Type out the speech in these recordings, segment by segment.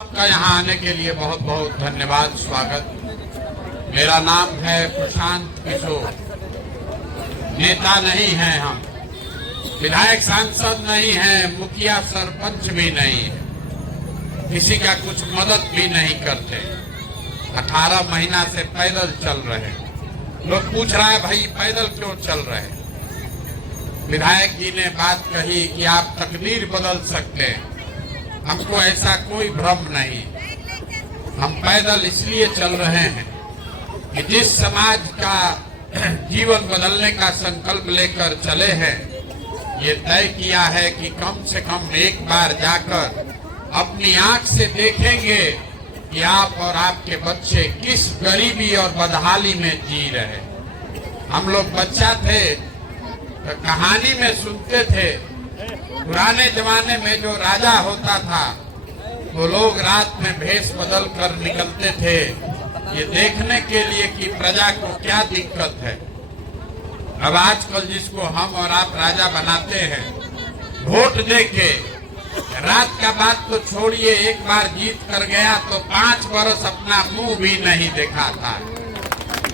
आपका यहाँ आने के लिए बहुत बहुत धन्यवाद, स्वागत। मेरा नाम है प्रशांत किशोर। नेता नहीं हैं हम, विधायक सांसद नहीं हैं, मुखिया सरपंच भी नहीं है, किसी का कुछ मदद भी नहीं करते। 18 महीना से पैदल चल रहे। लोग पूछ रहा है भाई पैदल क्यों चल रहे। विधायक जी ने बात कही कि आप तकदीर बदल सकते हैं। हमको ऐसा कोई भ्रम नहीं। हम पैदल इसलिए चल रहे हैं कि जिस समाज का जीवन बदलने का संकल्प लेकर चले हैं, ये तय किया है कि कम से कम एक बार जाकर अपनी आंख से देखेंगे कि आप और आपके बच्चे किस गरीबी और बदहाली में जी रहे। हम लोग बच्चा थे तो कहानी में सुनते थे, पुराने जमाने में जो राजा होता था वो लोग रात में भेष बदल कर निकलते थे, ये देखने के लिए कि प्रजा को क्या दिक्कत है। अब आजकल जिसको हम और आप राजा बनाते हैं, वोट देके रात का बात तो छोड़िए, एक बार जीत कर गया तो 5 वर्ष अपना मुंह भी नहीं दिखाता।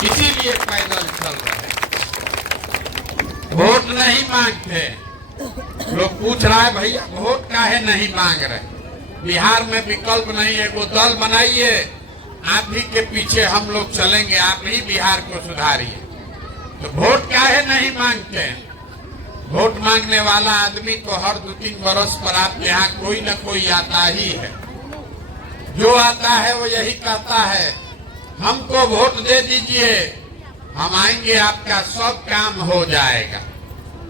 इसीलिए पैदल चल रहे, वोट नहीं मांगते। लोग पूछ रहा है भैया वोट काहे नहीं मांग रहे। बिहार में विकल्प नहीं है, वो दल बनाइए, आप ही के पीछे हम लोग चलेंगे, आप ही बिहार को सुधारिए। तो वोट काहे नहीं मांगते। वोट मांगने वाला आदमी तो हर 2-3 बरस पर आपके यहाँ कोई न कोई आता ही है। जो आता है वो यही कहता है हमको वोट दे दीजिए, हम आएंगे, आपका सब काम हो जाएगा।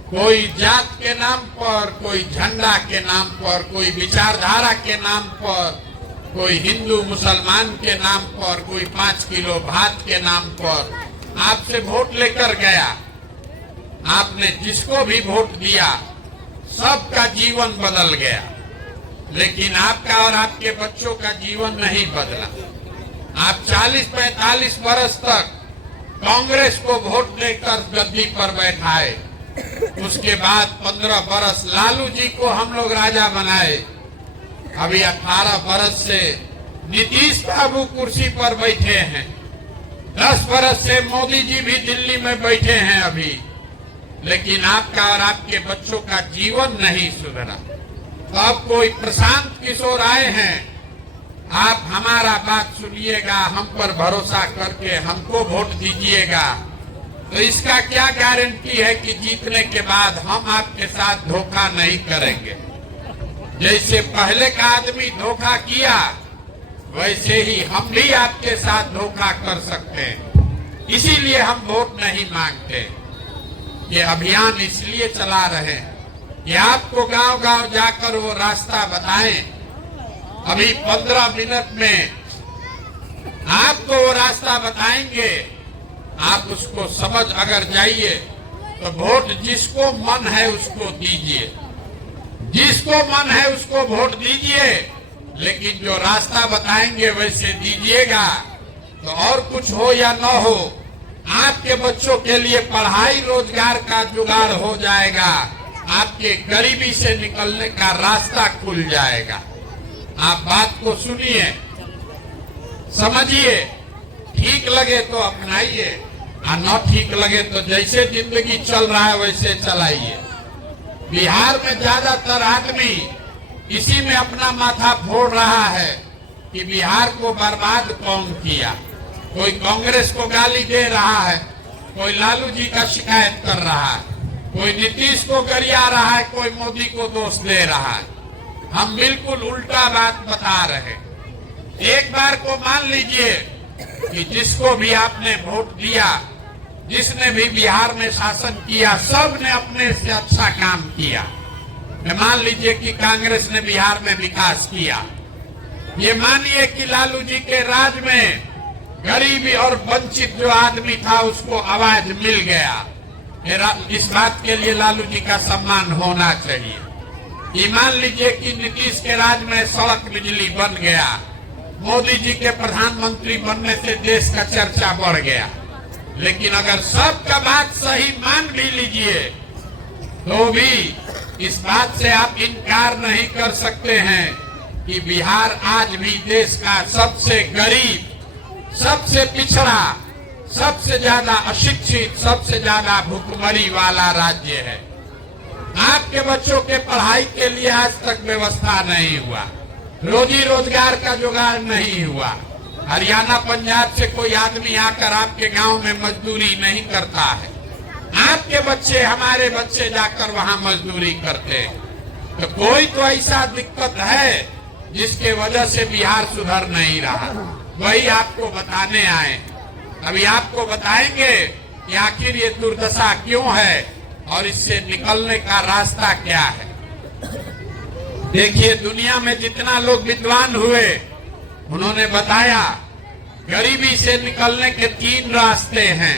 कोई जात के नाम पर, कोई झंडा के नाम पर, कोई विचारधारा के नाम पर, कोई हिंदू मुसलमान के नाम पर, कोई 5 किलो भात के नाम पर आपसे वोट लेकर गया। आपने जिसको भी वोट दिया सबका जीवन बदल गया, लेकिन आपका और आपके बच्चों का जीवन नहीं बदला। आप 40-45 वर्ष तक कांग्रेस को वोट देकर गद्दी पर बैठाए, उसके बाद 15 बरस लालू जी को हम लोग राजा बनाए। अभी 18 बरस से नीतीश बाबू कुर्सी पर बैठे हैं, 10 बरस से मोदी जी भी दिल्ली में बैठे हैं अभी, लेकिन आपका और आपके बच्चों का जीवन नहीं सुधरा। तो अब कोई प्रशांत किशोर आए हैं, आप हमारा बात सुनिएगा, हम पर भरोसा करके हमको वोट दीजिएगा, तो इसका क्या गारंटी है कि जीतने के बाद हम आपके साथ धोखा नहीं करेंगे। जैसे पहले का आदमी धोखा किया, वैसे ही हम भी आपके साथ धोखा कर सकते हैं। इसीलिए हम वोट नहीं मांगते। ये अभियान इसलिए चला रहे कि आपको गांव-गांव जाकर वो रास्ता बताएं। अभी 15 मिनट में आपको वो रास्ता बताएंगे, आप उसको समझ अगर जाइए तो वोट जिसको मन है उसको दीजिए, जिसको मन है उसको वोट दीजिए, लेकिन जो रास्ता बताएंगे वैसे दीजिएगा। तो और कुछ हो या न हो, आपके बच्चों के लिए पढ़ाई रोजगार का जुगाड़ हो जाएगा, आपके गरीबी से निकलने का रास्ता खुल जाएगा। आप बात को सुनिए, समझिए, ठीक लगे तो अपनाइए, और न ठीक लगे तो जैसे जिंदगी चल रहा है वैसे चलाइए। बिहार में ज्यादातर आदमी इसी में अपना माथा फोड़ रहा है कि बिहार को बर्बाद कौन किया। कोई कांग्रेस को गाली दे रहा है, कोई लालू जी का शिकायत कर रहा है, कोई नीतीश को गरिया रहा है, कोई मोदी को दोष दे रहा है। हम बिल्कुल उल्टा बात बता रहे। एक बार को मान लीजिए कि जिसको भी आपने वोट दिया, जिसने भी बिहार में शासन किया, सब ने अपने से अच्छा काम किया। मान लीजिए कि कांग्रेस ने बिहार में विकास किया, ये मानिए कि लालू जी के राज में गरीबी और वंचित जो आदमी था उसको आवाज मिल गया। इस बात के लिए लालू जी का सम्मान होना चाहिए। ये मान लीजिए कि नीतीश के राज में सड़क बिजली बन गया, मोदी जी के प्रधानमंत्री बनने से देश का चर्चा बढ़ गया। लेकिन अगर सबका बात सही मान भी लीजिए तो भी इस बात से आप इनकार नहीं कर सकते हैं कि बिहार आज भी देश का सबसे गरीब, सबसे पिछड़ा, सबसे ज्यादा अशिक्षित, सबसे ज्यादा भुखमरी वाला राज्य है। आपके बच्चों के पढ़ाई के लिए आज तक व्यवस्था नहीं हुआ, रोजी रोजगार का जुगाड़ नहीं हुआ। हरियाणा पंजाब से कोई आदमी आकर आपके गांव में मजदूरी नहीं करता है। आपके बच्चे, हमारे बच्चे जाकर वहां मजदूरी करते हैं। तो कोई तो ऐसा दिक्कत है जिसके वजह से बिहार सुधर नहीं रहा, वही आपको बताने आए। अभी आपको बताएंगे कि आखिर ये दुर्दशा क्यों है और इससे निकलने का रास्ता क्या है। देखिए, दुनिया में जितना लोग विद्वान हुए उन्होंने बताया गरीबी से निकलने के 3 रास्ते हैं।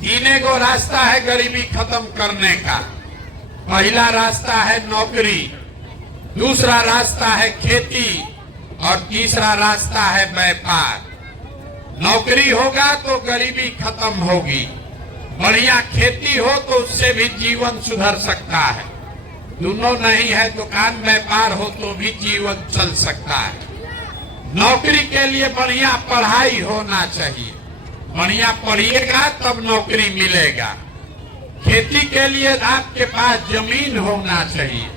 तीने को रास्ता है गरीबी खत्म करने का। पहला रास्ता है नौकरी, दूसरा रास्ता है खेती और तीसरा रास्ता है व्यापार। नौकरी होगा तो गरीबी खत्म होगी, बढ़िया खेती हो तो उससे भी जीवन सुधर सकता है। दोनों नहीं है, दुकान व्यापार हो तो भी जीवन चल सकता है। नौकरी के लिए बढ़िया पढ़ाई होना चाहिए, बढ़िया पढ़िएगा तब नौकरी मिलेगा। खेती के लिए आपके पास जमीन होना चाहिए,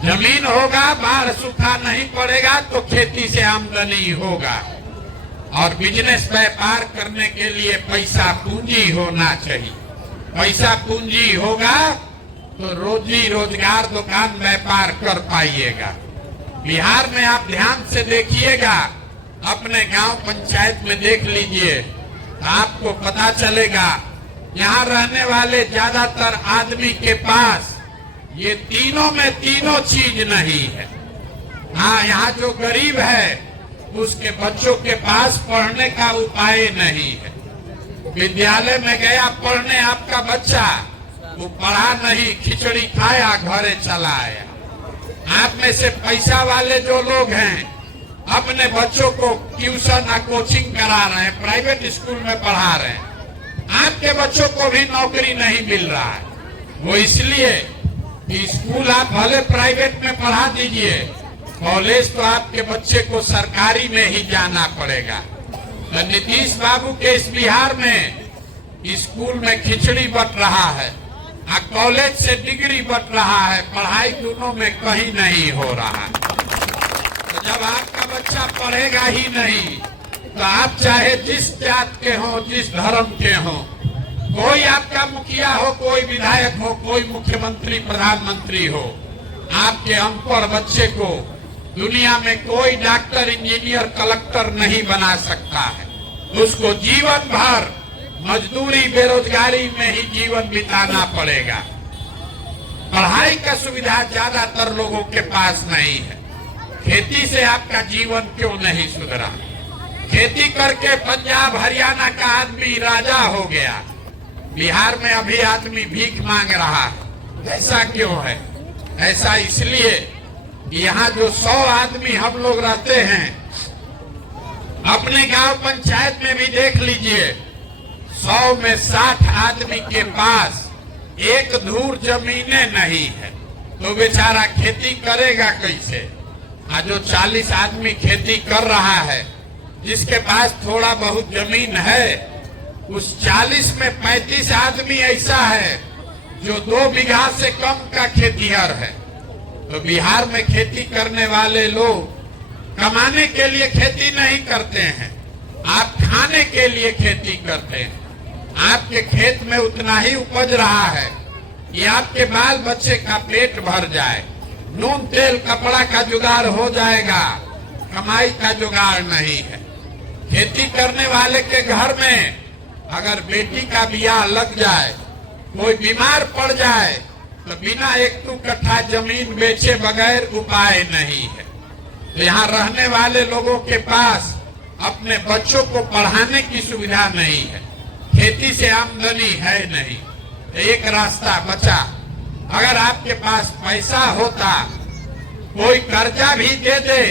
जमीन होगा, बाढ़ सूखा नहीं पड़ेगा तो खेती से आमदनी होगा। और बिजनेस व्यापार करने के लिए पैसा पूंजी होना चाहिए, पैसा पूंजी होगा तो रोजी रोजगार, दुकान व्यापार कर पाइएगा। बिहार में आप ध्यान से देखिएगा, अपने गांव पंचायत में देख लीजिए, आपको पता चलेगा यहाँ रहने वाले ज्यादातर आदमी के पास ये तीनों में तीनों चीज नहीं है। हाँ, यहाँ जो गरीब है उसके बच्चों के पास पढ़ने का उपाय नहीं है। विद्यालय में गया पढ़ने आपका बच्चा, वो पढ़ा नहीं, खिचड़ी खाया, घरे चला आया। आप में से पैसा वाले जो लोग हैं अपने बच्चों को ट्यूशन और कोचिंग करा रहे हैं, प्राइवेट स्कूल में पढ़ा रहे हैं। आपके बच्चों को भी नौकरी नहीं मिल रहा है। वो इसलिए कि स्कूल आप भले प्राइवेट में पढ़ा दीजिए, कॉलेज तो आपके बच्चे को सरकारी में ही जाना पड़ेगा। तो नीतीश बाबू के इस बिहार में स्कूल में खिचड़ी बट रहा है और कॉलेज से डिग्री बट रहा है, पढ़ाई दोनों में कहीं नहीं हो रहा। तो जब आपका बच्चा पढ़ेगा ही नहीं तो आप चाहे जिस जात के हो, जिस धर्म के हो, कोई आपका मुखिया हो, कोई विधायक हो, कोई मुख्यमंत्री प्रधानमंत्री हो, आपके अनपढ़ बच्चे को दुनिया में कोई डॉक्टर, इंजीनियर, कलेक्टर नहीं बना सकता है। उसको जीवन भर मजदूरी, बेरोजगारी में ही जीवन बिताना पड़ेगा। पढ़ाई का सुविधा ज्यादातर लोगों के पास नहीं है। खेती से आपका जीवन क्यों नहीं सुधरा? खेती करके पंजाब हरियाणा का आदमी राजा हो गया, बिहार में अभी आदमी भीख मांग रहा है। ऐसा क्यों है? ऐसा इसलिए कि यहाँ जो 100 आदमी हम लोग रहते हैं, अपने गांव पंचायत में भी देख लीजिए, 100 में 60 आदमी के पास एक धूर जमीनें नहीं है, तो बेचारा खेती करेगा कैसे? जो 40 आदमी खेती कर रहा है, जिसके पास थोड़ा बहुत जमीन है, उस 40 में 35 आदमी ऐसा है जो 2 बीघा से कम का खेतीहर है। तो बिहार में खेती करने वाले लोग कमाने के लिए खेती नहीं करते हैं, आप खाने के लिए खेती करते हैं। आपके खेत में उतना ही उपज रहा है कि आपके बाल बच्चे का पेट भर जाए, नून तेल कपड़ा का जुगाड़ हो जाएगा, कमाई का जुगाड़ नहीं है। खेती करने वाले के घर में अगर बेटी का ब्याह लग जाए, कोई बीमार पड़ जाए, तो बिना 1-2 कट्ठा जमीन बेचे बगैर उपाय नहीं है। तो यहाँ रहने वाले लोगों के पास अपने बच्चों को पढ़ाने की सुविधा नहीं है, खेती से आमदनी है नहीं। एक रास्ता बचा, अगर आपके पास पैसा होता, कोई कर्जा भी दे दे,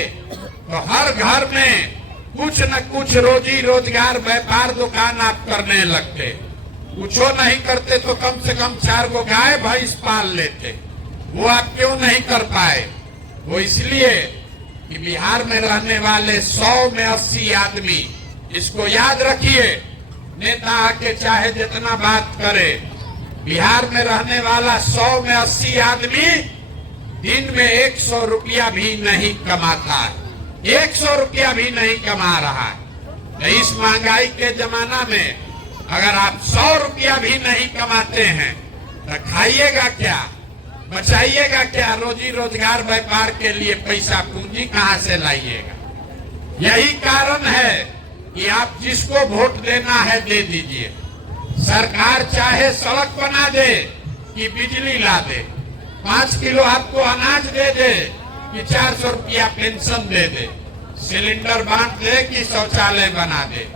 तो हर घर में कुछ न कुछ रोजी रोजगार, व्यापार, दुकान आप करने लगते। कुछ नहीं करते तो कम से कम 4 गो गाय भैंस पाल लेते। वो आप क्यों नहीं कर पाए? वो इसलिए कि बिहार में रहने वाले 100 में 80 आदमी, इसको याद रखिए, नेता आके चाहे जितना बात करे, बिहार में रहने वाला 100 में 80 आदमी दिन में 100 रुपया भी नहीं कमाता है, 100 रुपया भी नहीं कमा रहा है। इस महंगाई के जमाना में अगर आप 100 रुपया भी नहीं कमाते हैं तो खाइएगा क्या, बचाइएगा क्या, रोजी रोजगार व्यापार के लिए पैसा पूंजी कहां से लाइएगा। यही कारण है कि आप जिसको वोट देना है दे दीजिए। सरकार चाहे सड़क बना दे कि बिजली ला दे, 5 किलो आपको अनाज दे दे कि 400 रुपया पेंशन दे दे, सिलेंडर बांट दे कि शौचालय बना दे,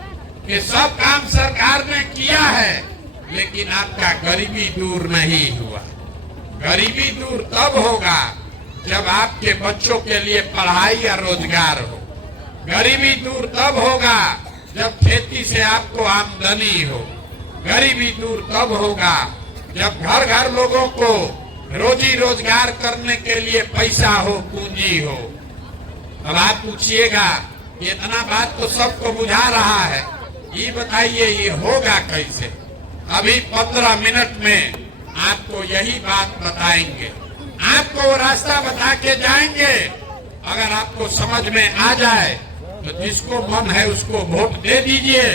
कि सब काम सरकार ने किया है, लेकिन आपका गरीबी दूर नहीं हुआ। गरीबी दूर तब होगा जब आपके बच्चों के लिए पढ़ाई या रोजगार हो। गरीबी दूर तब होगा जब खेती से आपको आमदनी हो। गरीबी दूर तब होगा जब घर घर लोगों को रोजी रोजगार करने के लिए पैसा हो, पूंजी हो। अब आप पूछिएगा इतना बात तो सबको बुझा रहा है, ये बताइए ये होगा कैसे। अभी 15 मिनट में आपको यही बात बताएंगे, आपको वो रास्ता बता के जाएंगे। अगर आपको समझ में आ जाए तो जिसको मन है उसको वोट दे दीजिए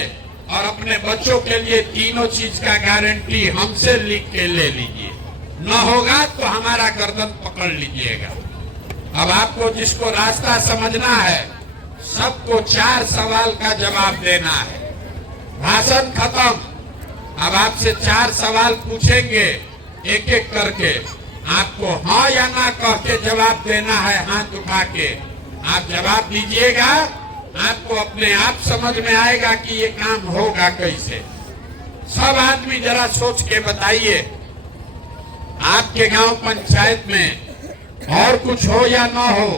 और अपने बच्चों के लिए तीनों चीज का गारंटी हमसे लिख के ले लीजिए। न होगा तो हमारा गर्दन पकड़ लीजिएगा। अब आपको जिसको रास्ता समझना है, सबको 4 सवाल का जवाब देना है। भाषण खत्म। अब आपसे 4 सवाल पूछेंगे एक एक करके, आपको हाँ या ना कह के जवाब देना है, हाथ उठा के आप जवाब दीजिएगा। आपको अपने आप समझ में आएगा कि ये काम होगा कैसे। सब आदमी जरा सोच के बताइए, आपके गांव पंचायत में और कुछ हो या ना हो,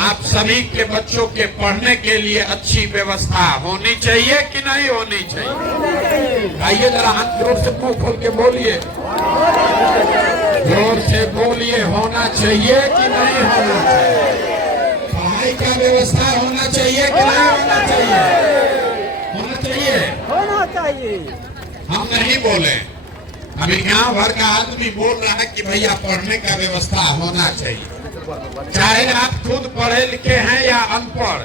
आप सभी के बच्चों के पढ़ने के लिए अच्छी व्यवस्था होनी चाहिए कि नहीं होनी चाहिए? आइए जरा हाथ जोर से मुंह खोल के बोलिए, जोर से बोलिए, होना चाहिए कि नहीं होना चाहिए? पढ़ाई का व्यवस्था होना चाहिए कि नहीं होना चाहिए? होना चाहिए, होना चाहिए। हम नहीं बोले, अभी गांव भर का आदमी बोल रहा है कि भैया पढ़ने का व्यवस्था होना चाहिए। चाहे आप खुद पढ़े लिखे हैं या अनपढ़,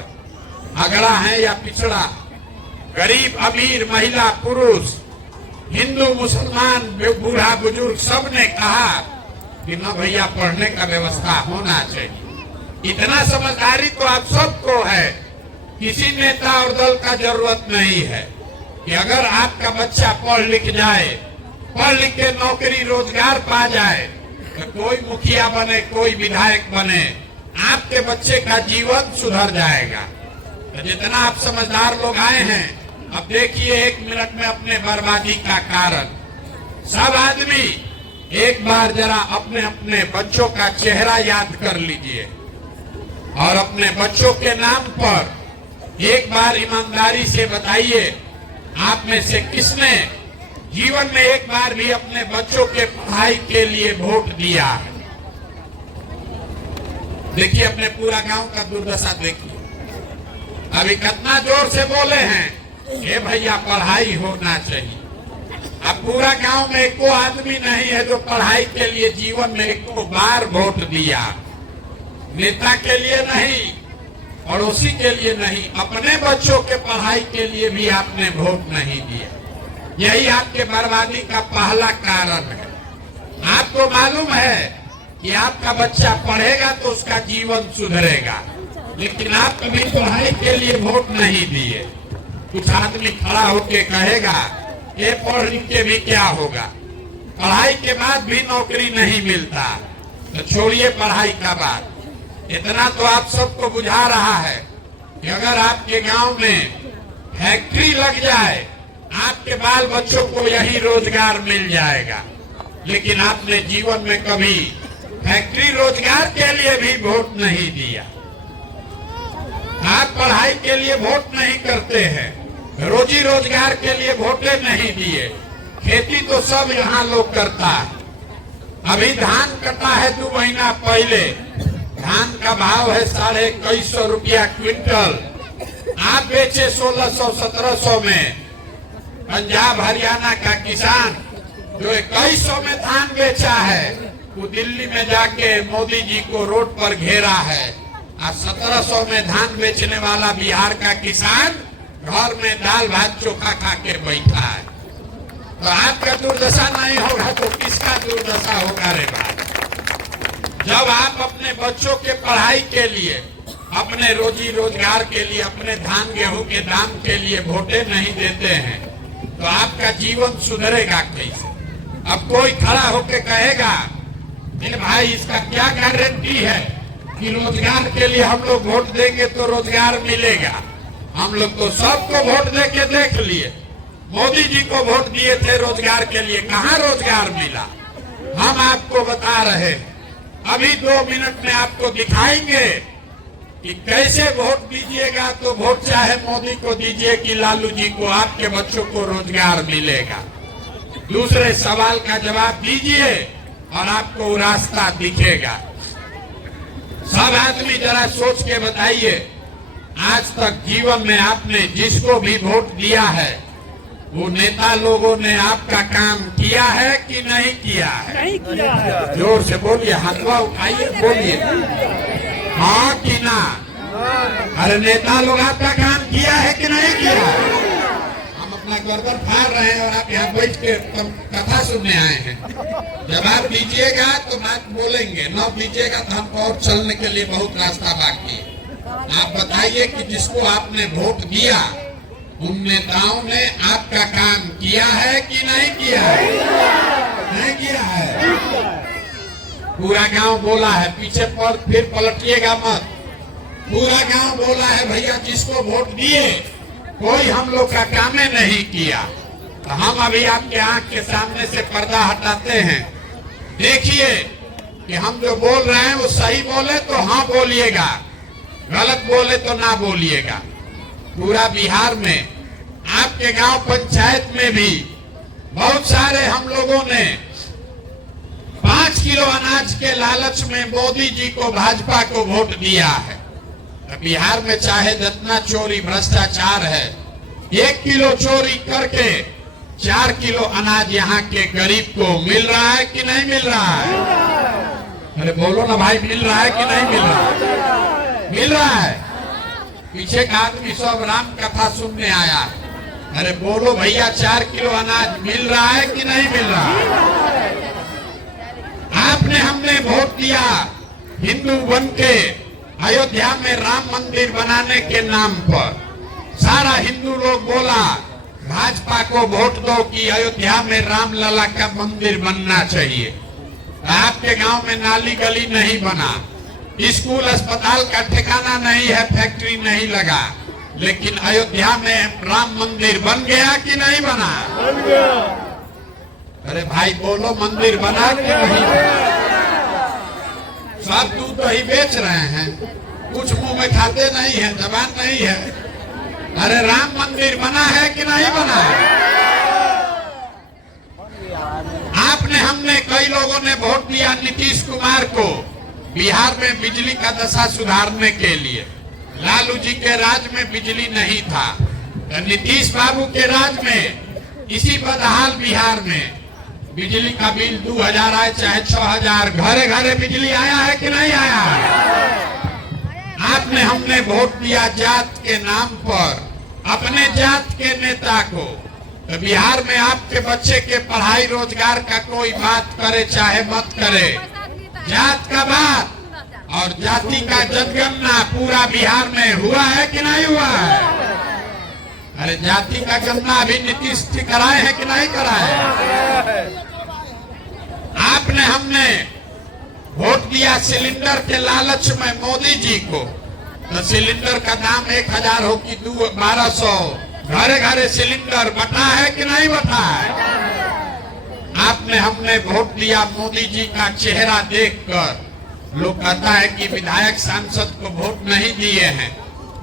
अगड़ा है या पिछड़ा, गरीब अमीर, महिला पुरुष, हिंदू मुसलमान, बूढ़ा बुजुर्ग, सब ने कहा कि ना भैया पढ़ने का व्यवस्था होना चाहिए। इतना समझदारी तो आप सबको है, किसी नेता और दल का जरूरत नहीं है कि अगर आपका बच्चा पढ़ लिख जाए, पढ़ लिख के नौकरी रोजगार पा जाए, तो कोई मुखिया बने, कोई विधायक बने, आपके बच्चे का जीवन सुधर जाएगा। तो जितना आप समझदार लोग आए हैं, अब देखिए 1 मिनट में अपने बर्बादी का कारण। सब आदमी एक बार जरा अपने अपने बच्चों का चेहरा याद कर लीजिए और अपने बच्चों के नाम पर एक बार ईमानदारी से बताइए, आप में से किसने जीवन में एक बार भी अपने बच्चों के पढ़ाई के लिए वोट दिया है? देखिए अपने पूरा गांव का दुर्दशा देखिए। अभी कितना जोर से बोले हैं ये भैया पढ़ाई होना चाहिए। अब पूरा गांव में एको आदमी नहीं है जो पढ़ाई के लिए जीवन में एको बार वोट दिया। नेता के लिए नहीं, पड़ोसी के लिए नहीं, अपने बच्चों के पढ़ाई के लिए भी आपने वोट नहीं दिया। यही आपके बर्बादी का पहला कारण है। आपको मालूम है कि आपका बच्चा पढ़ेगा तो उसका जीवन सुधरेगा, लेकिन आप कभी पढ़ाई के लिए वोट नहीं दिए। कुछ आदमी खड़ा होके कहेगा ये पढ़ लिख के भी क्या होगा, पढ़ाई के बाद भी नौकरी नहीं मिलता। तो छोड़िए पढ़ाई का बात, इतना तो आप सबको बुझा रहा है कि अगर आपके गांव में फैक्ट्री लग जाए, आपके बाल बच्चों को यही रोजगार मिल जाएगा। लेकिन आपने जीवन में कभी फैक्ट्री रोजगार के लिए भी वोट नहीं दिया। आप पढ़ाई के लिए वोट नहीं करते हैं, रोजी रोजगार के लिए वोटे नहीं दिए। खेती तो सब यहाँ लोग करता है। अभी धान कटा है 2 महीना पहले, धान का भाव है 2150 रुपया क्विंटल, आप बेचे 1600-1700 में। पंजाब हरियाणा का किसान जो 2100 में धान बेचा है, वो दिल्ली में जाके मोदी जी को रोड पर घेरा है। और 1700 में धान बेचने वाला बिहार का किसान घर में दाल भात चोखा खा के बैठा है। तो आपका दुर्दशा नहीं होगा तो किसका दुर्दशा होगा रे भाई? जब आप अपने बच्चों के पढ़ाई के लिए, अपने रोजी रोजगार के लिए, अपने धान गेहूं के दाम के लिए वोटें नहीं देते हैं, तो आपका जीवन सुधरेगा कैसे? अब कोई खड़ा होके कहेगा कि भाई इसका क्या गारंटी है कि रोजगार के लिए हम लोग वोट देंगे तो रोजगार मिलेगा? हम लोग तो सबको वोट दे के देख लिए। मोदी जी को वोट दिए थे रोजगार के लिए, कहाँ रोजगार मिला? हम आपको बता रहे, अभी 2 मिनट में आपको दिखाएंगे कि कैसे वोट दीजिएगा। तो वोट चाहे मोदी को दीजिए कि लालू जी को, आपके बच्चों को रोजगार मिलेगा। दूसरे सवाल का जवाब दीजिए और आपको वो रास्ता दिखेगा। सब आदमी जरा सोच के बताइए, आज तक जीवन में आपने जिसको भी वोट दिया है, वो नेता लोगों ने आपका काम किया है कि नहीं किया है? नहीं किया है। जोर से बोलिए, हाथवा उठाइए, बोलिए हाँ कि ना। अरे नेता लोग आपका काम किया है कि नहीं किया? हम अपना गर्दन फाड़ रहे हैं और आप यहाँ बैठ के कथा सुनने आए हैं। जवाब दीजिएगा तो बात बोलेंगे, न दीजिएगा तो हमको और चलने के लिए बहुत रास्ता बाकी है। आप बताइए कि जिसको आपने वोट दिया, उन नेताओं ने आपका काम किया है कि नहीं किया है? नहीं किया है। पूरा गांव बोला है, पीछे पर फिर पलटिएगा मत। पूरा गांव बोला है भैया जिसको वोट दिए कोई हम लोग का काम नहीं किया। तो हम अभी आपके आंख के सामने से पर्दा हटाते हैं। देखिए कि हम जो बोल रहे हैं वो सही बोले तो हाँ बोलिएगा, गलत बोले तो ना बोलिएगा। पूरा बिहार में, आपके गांव पंचायत में भी बहुत सारे हम लोगों ने 5 किलो अनाज के लालच में मोदी जी को, भाजपा को वोट दिया है। तो बिहार में चाहे जितना चोरी भ्रष्टाचार है, 1 किलो चोरी करके 4 किलो अनाज यहाँ के गरीब को मिल रहा है कि नहीं मिल रहा है? अरे बोलो ना भाई, मिल रहा है कि नहीं मिल रहा है? मिल रहा है। पीछे का आदमी सब राम कथा सुनने आया है। अरे बोलो भैया, 4 किलो अनाज मिल रहा है कि नहीं मिल रहा है? आपने, हमने वोट दिया हिंदू बन के अयोध्या में राम मंदिर बनाने के नाम पर। सारा हिंदू लोग बोला भाजपा को वोट दो कि अयोध्या में राम लला का मंदिर बनना चाहिए। आपके गांव में नाली गली नहीं बना, स्कूल अस्पताल का ठिकाना नहीं है, फैक्ट्री नहीं लगा, लेकिन अयोध्या में राम मंदिर बन गया कि नहीं बना? बन गया। अरे भाई बोलो, मंदिर बना कि नहीं? सब दूध दही बेच रहे हैं, कुछ मुंह में खाते नहीं है, जबान नहीं है। अरे राम मंदिर बना है कि नहीं बना है? आपने, हमने, कई लोगों ने वोट दिया नीतीश कुमार को बिहार में बिजली का दशा सुधारने के लिए। लालू जी के राज में बिजली नहीं था, तो नीतीश बाबू के राज में इसी बदहाल बिहार में बिजली का बिल 2000 आए चाहे 6000, घरे घरे बिजली आया है कि नहीं आया? आपने, हमने वोट दिया जात के नाम पर अपने जात के नेता को। तो बिहार में आपके बच्चे के पढ़ाई रोजगार का कोई बात करे चाहे मत करे, जात का बात और जाति का जनगणना पूरा बिहार में हुआ है कि नहीं हुआ है? अरे जाति का गणना अभी नीतीश जी कराए हैं कि नहीं कराए? आपने, हमने वोट दिया सिलेंडर के लालच में मोदी जी को। तो सिलेंडर का दाम 1000 हो कि 1200, घरे घरे सिलेंडर बटा है कि नहीं बटा है? आपने, हमने वोट दिया मोदी जी का चेहरा देखकर। लोग कहता है कि विधायक सांसद को वोट नहीं दिए हैं,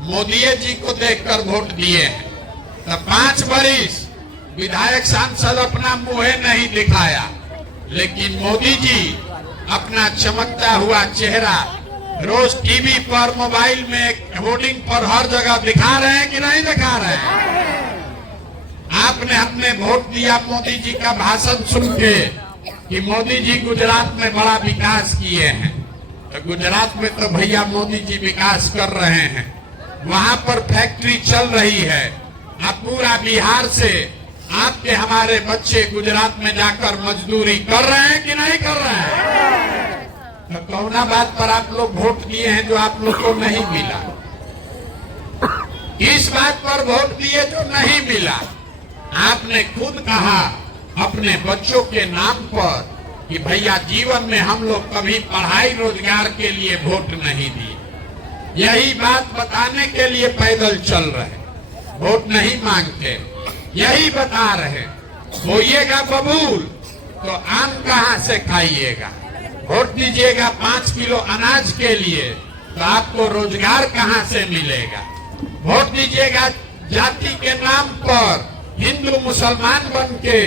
मोदी जी को देखकर वोट दिए हैं। तो 5 बरिस विधायक सांसद अपना मुंह नहीं दिखाया, लेकिन मोदी जी अपना चमकता हुआ चेहरा रोज टीवी पर, मोबाइल में, होर्डिंग पर हर जगह दिखा रहे हैं कि नहीं दिखा रहे हैं? आपने अपने वोट दिया मोदी जी का भाषण सुन के कि मोदी जी गुजरात में बड़ा विकास किए हैं। तो गुजरात में तो भैया मोदी जी विकास कर रहे हैं, वहां पर फैक्ट्री चल रही है। अब पूरा बिहार से आपके हमारे बच्चे गुजरात में जाकर मजदूरी कर रहे हैं कि नहीं कर रहे हैं? तो कौना बात पर आप लोग वोट दिए हैं जो आप लोग को नहीं मिला? इस बात पर वोट दिए जो नहीं मिला। आपने खुद कहा अपने बच्चों के नाम पर कि भैया जीवन में हम लोग कभी पढ़ाई रोजगार के लिए वोट नहीं दिए। यही बात बताने के लिए पैदल चल रहे, वोट नहीं मांगते, यही बता रहे। होइएगा बबूल तो आम कहां से खाइएगा? वोट दीजिएगा 5 किलो अनाज के लिए तो आपको रोजगार कहां से मिलेगा? वोट दीजिएगा जाति के नाम पर हिंदू मुसलमान बन के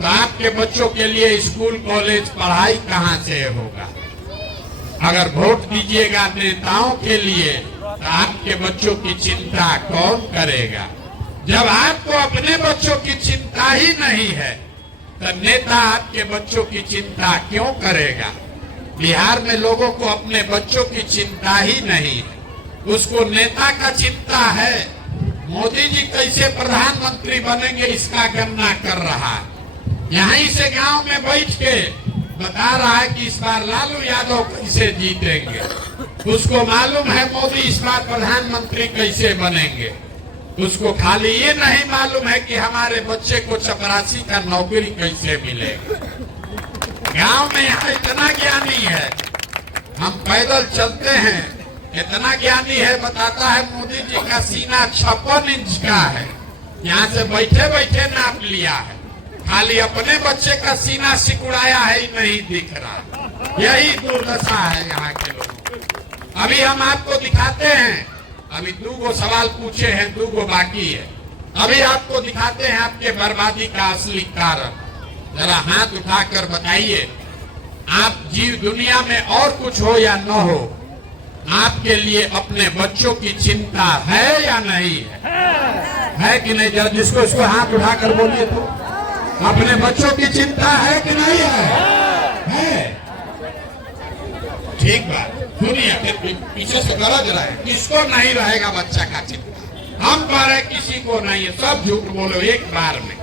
तो आपके बच्चों के लिए स्कूल कॉलेज पढ़ाई कहां से होगा? अगर वोट दीजिएगा नेताओं के लिए तो आपके बच्चों की चिंता कौन करेगा? जब आपको अपने बच्चों की चिंता ही नहीं है तो नेता आपके बच्चों की चिंता क्यों करेगा? बिहार में लोगों को अपने बच्चों की चिंता ही नहीं है, उसको नेता का चिंता है। मोदी जी कैसे प्रधानमंत्री बनेंगे इसका गणना कर रहा है। यहीं से गांव में बैठ के बता रहा है कि इस बार लालू यादव कैसे जीतेंगे। उसको मालूम है मोदी इस बार प्रधानमंत्री कैसे बनेंगे। उसको खाली ये नहीं मालूम है कि हमारे बच्चे को चपरासी का नौकरी कैसे मिलेगा। गांव में यहाँ इतना ज्ञानी है, हम पैदल चलते हैं, इतना ज्ञानी है, बताता है मोदी जी का सीना 56 इंच का है, यहाँ से बैठे बैठे नाप लिया है, खाली अपने बच्चे का सीना सिकुड़ाया है ही नहीं दिख रहा। यही दुर्दशा है यहाँ के लोगों। अभी हम आपको दिखाते हैं, अभी 2 सवाल पूछे हैं, 2 बाकी है। अभी आपको दिखाते हैं आपके बर्बादी का असली कारण। जरा हाथ उठाकर बताइए, आप जीव दुनिया में और कुछ हो या न हो, आपके लिए अपने बच्चों की चिंता है या नहीं है कि नहीं? जरा जिसको इसको हाथ उठाकर बोलिए तो, अपने बच्चों की चिंता है कि नहीं है? ठीक बात सुनिए, फिर पीछे से गरज रहे, किसको नहीं रहेगा बच्चा का चिंता? हम कह रहे किसी को नहीं है, सब झूठ बोलो एक बार में।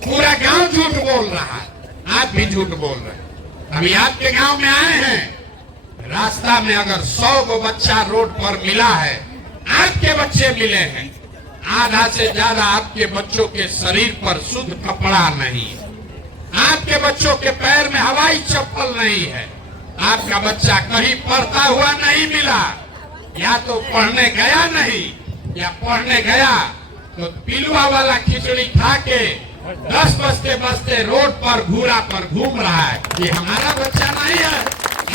पूरा गांव झूठ बोल रहा है, आप भी झूठ बोल रहे हैं। अभी आपके गांव में आए हैं, रास्ता में अगर 100 बच्चा रोड पर मिला है, आपके बच्चे मिले हैं, आधा से ज्यादा आपके बच्चों के शरीर पर शुद्ध कपड़ा नहीं है, आपके बच्चों के पैर में हवाई चप्पल नहीं है, आपका बच्चा कहीं पढ़ता हुआ नहीं मिला, या तो पढ़ने गया नहीं, या पढ़ने गया तो पिलुआ वाला खिचड़ी खा के 10 बजते बजते रोड पर घूरा पर घूम रहा है। ये हमारा बच्चा नहीं है,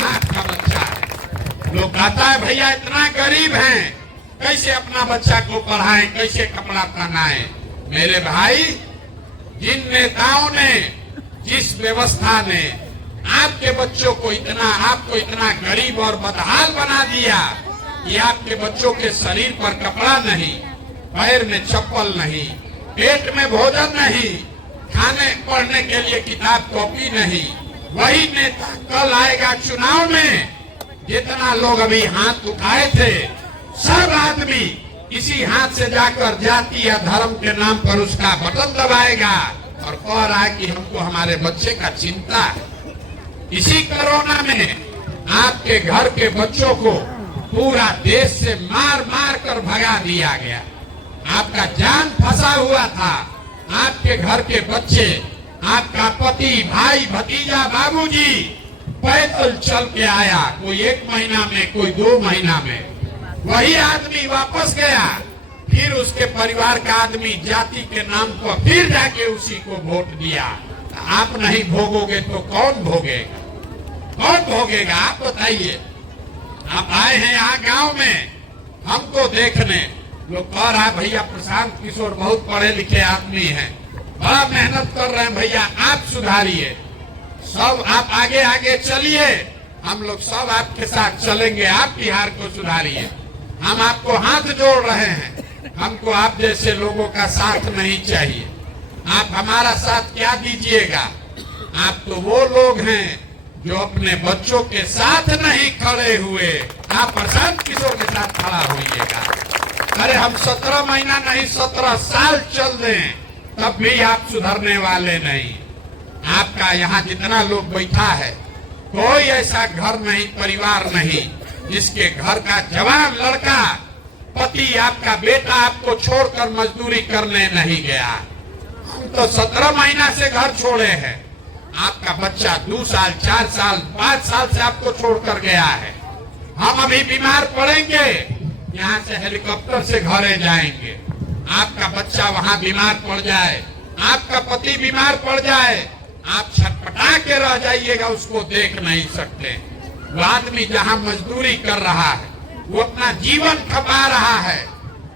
आपका बच्चा है। लोग कहता है भैया इतना गरीब हैं, कैसे अपना बच्चा को पढ़ाएं, कैसे कपड़ा पहनाएं? मेरे भाई, जिन नेताओं ने, जिस व्यवस्था ने आपके बच्चों को आपको इतना गरीब और बदहाल बना दिया कि आपके बच्चों के शरीर पर कपड़ा नहीं, पैर में चप्पल नहीं, पेट में भोजन नहीं, खाने पढ़ने के लिए किताब कॉपी नहीं, वही नेता कल आएगा चुनाव में। जितना लोग अभी हाथ उठाए थे, सब आदमी इसी हाथ से जाकर जाति या धर्म के नाम पर उसका बटन दबाएगा और कह रहा है कि हमको हमारे बच्चे का चिंता है। इसी कोरोना में आपके घर के बच्चों को पूरा देश से मार मार कर भगा दिया गया। आपका जान फंसा हुआ था, आपके घर के बच्चे, आपका पति, भाई, भतीजा, बाबूजी पैदल चल के आया, कोई 1 महीना में, कोई 2 महीना में, वही आदमी वापस गया, फिर उसके परिवार का आदमी जाति के नाम पर फिर जाके उसी को वोट दिया। आप नहीं भोगोगे तो कौन भोगेगा? कौन भोगेगा आप बताइए। आप आए हैं यहाँ गांव में हमको देखने, लोग कह रहा है भैया प्रशांत किशोर बहुत पढ़े लिखे आदमी हैं, बड़ा मेहनत कर रहे हैं, भैया आप सुधारिए, सब आप आगे आगे चलिए, हम लोग सब आपके साथ चलेंगे, आप बिहार को सुधारिए। हम आपको हाथ जोड़ रहे हैं, हमको आप जैसे लोगों का साथ नहीं चाहिए। आप हमारा साथ क्या दीजिएगा? आप तो वो लोग हैं जो अपने बच्चों के साथ नहीं खड़े हुए। आप प्रशांत किशोर के साथ खड़ा होइएगा। अरे हम 17 महीना नहीं 17 साल चल दें तब भी आप सुधरने वाले नहीं। आपका यहाँ जितना लोग बैठा है, कोई ऐसा घर नहीं, परिवार नहीं जिसके घर का जवान लड़का, पति, आपका बेटा आपको छोड़कर मजदूरी करने नहीं गया। हम तो 17 महीना से घर छोड़े हैं। आपका बच्चा 2 साल, 4 साल, 5 साल से आपको छोड़कर गया है। हम अभी बीमार पड़ेंगे, यहाँ से हेलीकॉप्टर से घरे जाएंगे। आपका बच्चा वहाँ बीमार पड़ जाए, आपका पति बीमार पड़ जाए, आप छटपटा के रह जाइएगा, उसको देख नहीं सकते। वो आदमी जहाँ मजदूरी कर रहा है, वो अपना जीवन खपा रहा है,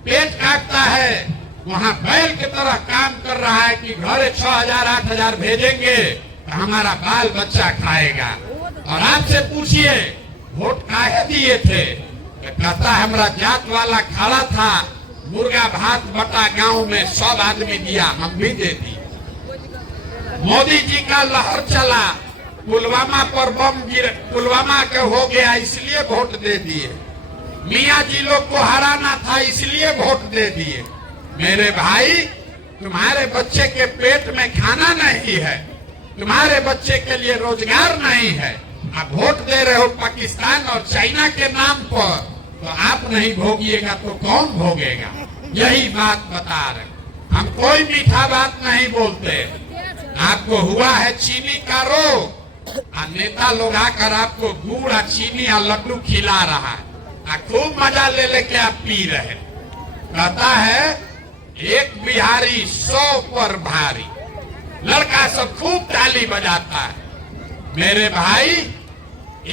पेट काटता है, वहाँ बैल की तरह काम कर रहा है कि घरे 6,000 8,000 भेजेंगे तो हमारा बाल बच्चा खाएगा। और आपसे पूछिए वोट काहे दिए थे? कहता है हमारा जात वाला खड़ा था, मुर्गा भात बटा गांव में सब आदमी दिया, हम भी दे दिए। मोदी जी का लहर चला, पुलवामा पर बम गिर, पुलवामा का हो गया इसलिए वोट दे दिए। मियाँ जी लोग को हराना था इसलिए वोट दे दिए। मेरे भाई, तुम्हारे बच्चे के पेट में खाना नहीं है, तुम्हारे बच्चे के लिए रोजगार नहीं है, आप वोट दे रहे हो पाकिस्तान और चाइना के नाम पर, तो आप नहीं भोगिएगा तो कौन भोगेगा? यही बात बता रहे। हम कोई मीठा बात नहीं बोलते। आपको हुआ है चीनी का रोग, नेता लोग आकर आपको गुड़ और चीनी और लड्डू खिला रहा है, खूब मजा ले लेके आप पी रहे। कहता है एक बिहारी 100 पर भारी, लड़का सब खूब ताली बजाता है। मेरे भाई,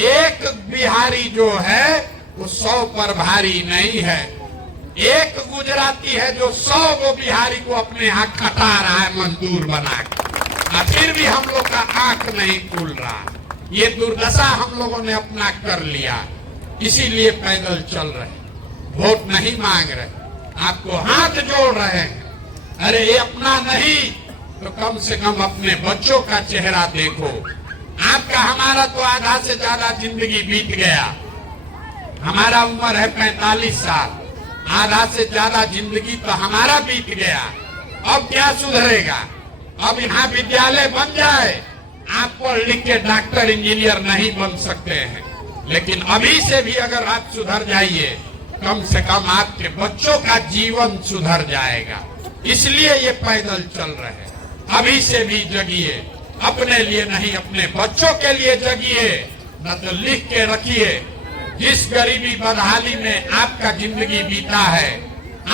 एक बिहारी जो है वो 100 पर भारी नहीं है। एक गुजराती है जो 100 गो बिहारी को अपने यहाँ खटा रहा है मजदूर बना के, और फिर भी हम लोग का आंख नहीं खुल रहा। ये दुर्दशा हम लोगों ने अपना कर लिया, इसीलिए पैदल चल रहे, वोट नहीं मांग रहे, आपको हाथ जोड़ रहे हैं। अरे ये अपना नहीं तो कम से कम अपने बच्चों का चेहरा देखो। आपका हमारा तो आधा से ज्यादा जिंदगी बीत गया। हमारा उम्र है 45 साल, आधा से ज्यादा जिंदगी तो हमारा बीत गया। अब क्या सुधरेगा? अब यहाँ विद्यालय बन जाए, आप पढ़ लिख के डॉक्टर इंजीनियर नहीं बन सकते हैं, लेकिन अभी से भी अगर आप सुधर जाइए, कम से कम आपके बच्चों का जीवन सुधर जाएगा। इसलिए ये पैदल चल रहे हैं। अभी से भी जगिए, अपने लिए नहीं अपने बच्चों के लिए जगिए। न तो लिख के रखिए, जिस गरीबी बदहाली में आपका जिंदगी बीता है,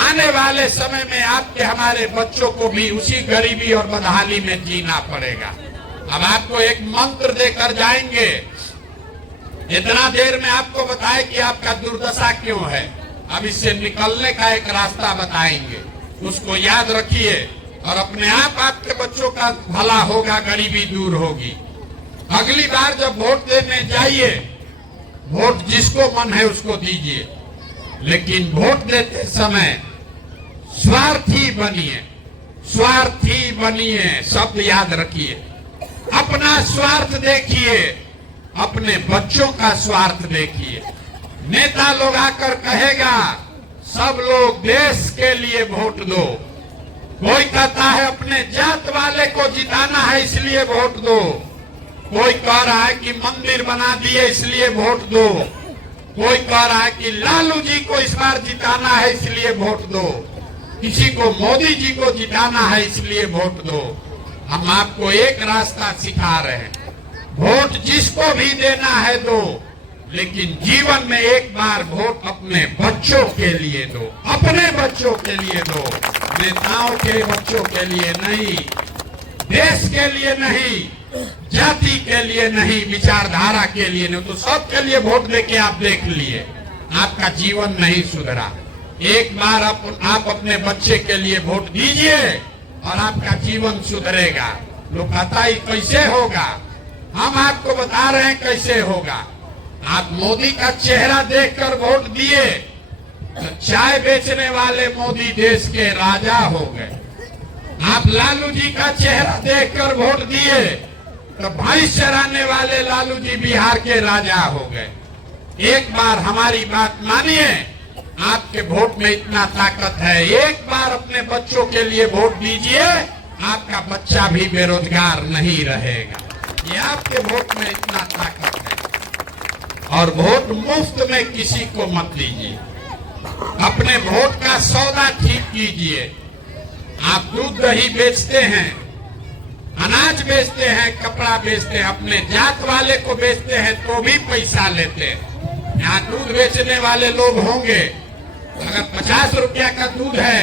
आने वाले समय में आपके हमारे बच्चों को भी उसी गरीबी और बदहाली में जीना पड़ेगा। अब आपको एक मंत्र देकर जाएंगे, इतना देर में आपको बताए कि आपका दुर्दशा क्यों है। अब इससे निकलने का एक रास्ता बताएंगे, उसको याद रखिए और अपने आप आपके बच्चों का भला होगा, गरीबी दूर होगी। अगली बार जब वोट देने जाइए, वोट जिसको मन है उसको दीजिए, लेकिन वोट देते समय स्वार्थी बनिए, स्वार्थी बनिए, शब्द याद रखिए। अपना स्वार्थ देखिए, अपने बच्चों का स्वार्थ देखिए। नेता लोग आकर कहेगा सब लोग देश के लिए वोट दो, कोई कहता है अपने जात वाले को जिताना है इसलिए वोट दो, कोई कह रहा है कि मंदिर बना दिए इसलिए वोट दो, कोई कह रहा है कि लालू जी को इस बार जिताना है इसलिए वोट दो, किसी को मोदी जी को जिताना है इसलिए वोट दो। हम आपको एक रास्ता सिखा रहे हैं, वोट जिसको भी देना है दो, लेकिन जीवन में एक बार वोट अपने बच्चों के लिए दो, अपने बच्चों के लिए दो, नेताओं के बच्चों के लिए नहीं, देश के लिए नहीं, जाति के लिए नहीं, विचारधारा के लिए नहीं। तो सबके लिए वोट देके आप देख लिए, आपका जीवन नहीं सुधरा। एक बार आप अपने बच्चे के लिए वोट दीजिए और आपका जीवन सुधरेगा। लोग कहता है कैसे होगा, हम आपको बता रहे हैं कैसे होगा। आप मोदी का चेहरा देखकर वोट दिए तो चाय बेचने वाले मोदी देश के राजा हो गए। आप लालू जी का चेहरा देखकर वोट दिए तो भैंस चराने वाले लालू जी बिहार के राजा हो गए। एक बार हमारी बात मानिए, आपके वोट में इतना ताकत है। एक बार अपने बच्चों के लिए वोट दीजिए, आपका बच्चा भी बेरोजगार नहीं रहेगा। ये आपके वोट में इतना ताकत है। और वोट मुफ्त में किसी को मत दीजिए। अपने वोट का सौदा ठीक कीजिए। आप दूध दही बेचते हैं, अनाज बेचते हैं, कपड़ा बेचते हैं, अपने जात वाले को बेचते हैं तो भी पैसा लेते हैं। यहाँ दूध बेचने वाले लोग होंगे, अगर 50 रुपया का दूध है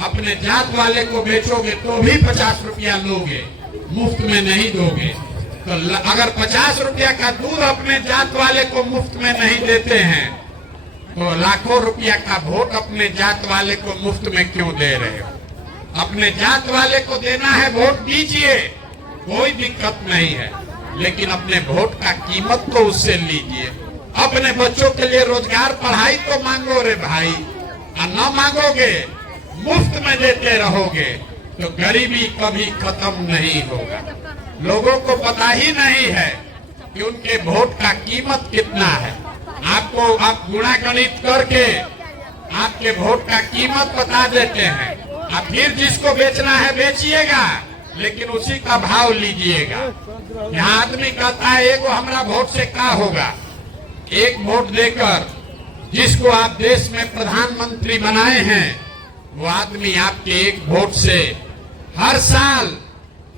अपने जात वाले को बेचोगे तो भी 50 रुपया लोगे, मुफ्त में नहीं दोगे। तो अगर 50 रुपया का दूध अपने जात वाले को मुफ्त में नहीं देते हैं तो लाखों रुपया का वोट अपने जात वाले को मुफ्त में क्यों दे रहे हो? अपने जात वाले को देना है, वोट दीजिए, कोई दिक्कत नहीं है, लेकिन अपने वोट का कीमत तो उससे लीजिए। अपने बच्चों के लिए रोजगार, पढ़ाई तो मांगो रे भाई, और न मांगोगे मुफ्त में देते रहोगे तो गरीबी कभी खत्म नहीं होगा। लोगों को पता ही नहीं है कि उनके वोट का कीमत कितना है। आपको आप गुणा गणित करके आपके वोट का कीमत बता देते हैं। आप फिर जिसको बेचना है बेचिएगा, लेकिन उसी का भाव लीजिएगा। यहाँ आदमी कहता है एगो हमारा वोट से क्या होगा। एक वोट देकर जिसको आप देश में प्रधानमंत्री बनाए हैं, वो आदमी आपके एक वोट से हर साल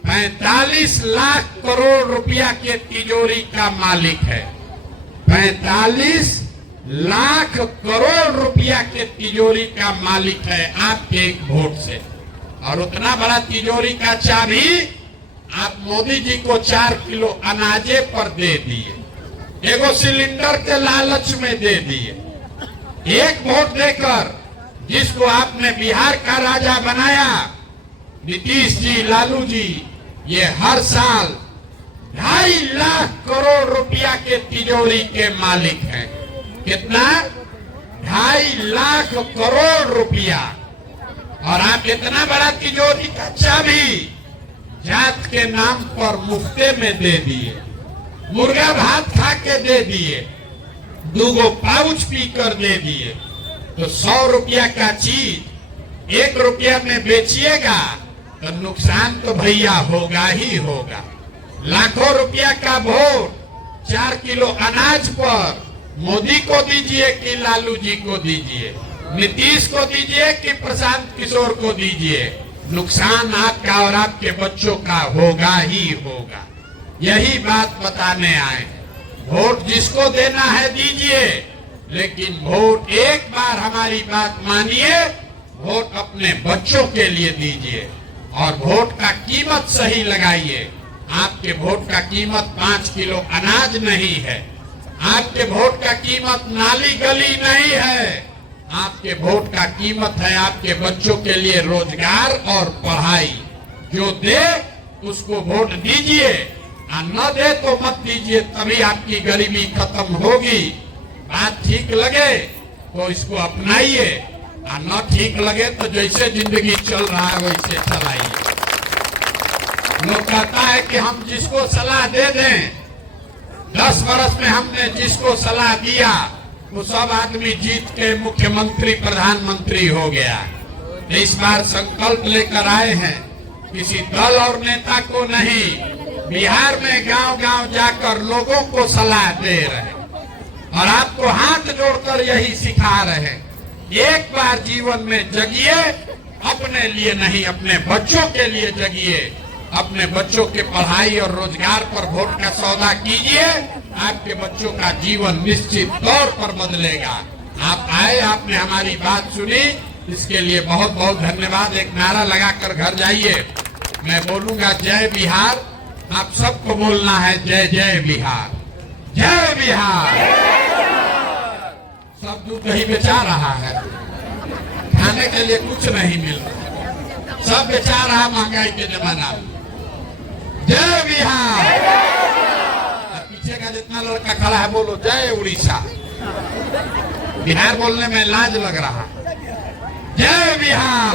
45 लाख करोड़ रुपया के तिजोरी का मालिक है। 45 लाख करोड़ रुपया के तिजोरी का मालिक है आपके एक वोट से। और उतना बड़ा तिजोरी का चाबी आप मोदी जी को 4 किलो अनाजे पर दे दिए, एगो सिलेंडर के लालच में दे दिए। एक वोट देकर जिसको आपने बिहार का राजा बनाया, नीतीश जी, लालू जी, ये हर साल 2.5 लाख करोड़ रुपया के तिजोरी के मालिक हैं। कितना? 2.5 लाख करोड़ रुपया। और आप इतना बड़ा तिजोरी का चाबी जात के नाम पर मुफ्ते में दे दिए, मुर्गा भात खा के दे दिए, 2 पाउच पीकर दे दिए। तो 100 रुपया का चीज 1 रुपया में बेचिएगा तो नुकसान तो भैया होगा ही होगा। लाखों रुपया का वोट 4 किलो अनाज पर मोदी को दीजिए कि लालू जी को दीजिए, नीतीश को दीजिए कि प्रशांत किशोर को दीजिए, नुकसान आपका और आपके बच्चों का होगा ही होगा। यही बात बताने आए। वोट जिसको देना है दीजिए, लेकिन वोट एक बार हमारी बात मानिए, वोट अपने बच्चों के लिए दीजिए और वोट का कीमत सही लगाइए। आपके वोट का कीमत 5 किलो अनाज नहीं है, आपके वोट का कीमत नाली गली नहीं है, आपके वोट का कीमत है आपके बच्चों के लिए रोजगार और पढ़ाई। जो दे उसको वोट दीजिए, और न दे तो मत दीजिए, तभी आपकी गरीबी खत्म होगी। बात ठीक लगे तो इसको अपनाइए, और न ठीक लगे तो जैसे जिंदगी चल रहा है वैसे चलाइए। लोग कहता है कि हम जिसको सलाह दे दें, 10 वर्ष में हमने जिसको सलाह दिया वो सब आदमी जीत के मुख्यमंत्री प्रधानमंत्री हो गया। इस बार संकल्प लेकर आए हैं, किसी दल और नेता को नहीं, बिहार में गांव-गांव जाकर लोगों को सलाह दे रहे हैं और आपको हाथ जोड़कर यही सिखा रहे हैं। एक बार जीवन में जगिए, अपने लिए नहीं अपने बच्चों के लिए जगिए। अपने बच्चों के पढ़ाई और रोजगार पर वोट का सौदा कीजिए, आपके बच्चों का जीवन निश्चित तौर पर बदलेगा। आप आए, आपने हमारी बात सुनी, इसके लिए बहुत बहुत धन्यवाद। एक नारा लगाकर घर जाइए। मैं बोलूंगा जय बिहार, आप सबको बोलना है जय जय बिहार, जय बिहार। सब दूध दही बेचा रहा है, खाने के लिए कुछ नहीं मिल रहा, सब बेचा रहा महंगाई के जमाना में। जय बिहार। पीछे का का जितना लड़का खड़ा है बोलो जय उड़ीसा। बिहार बोलने में लाज लग रहा। जय बिहार।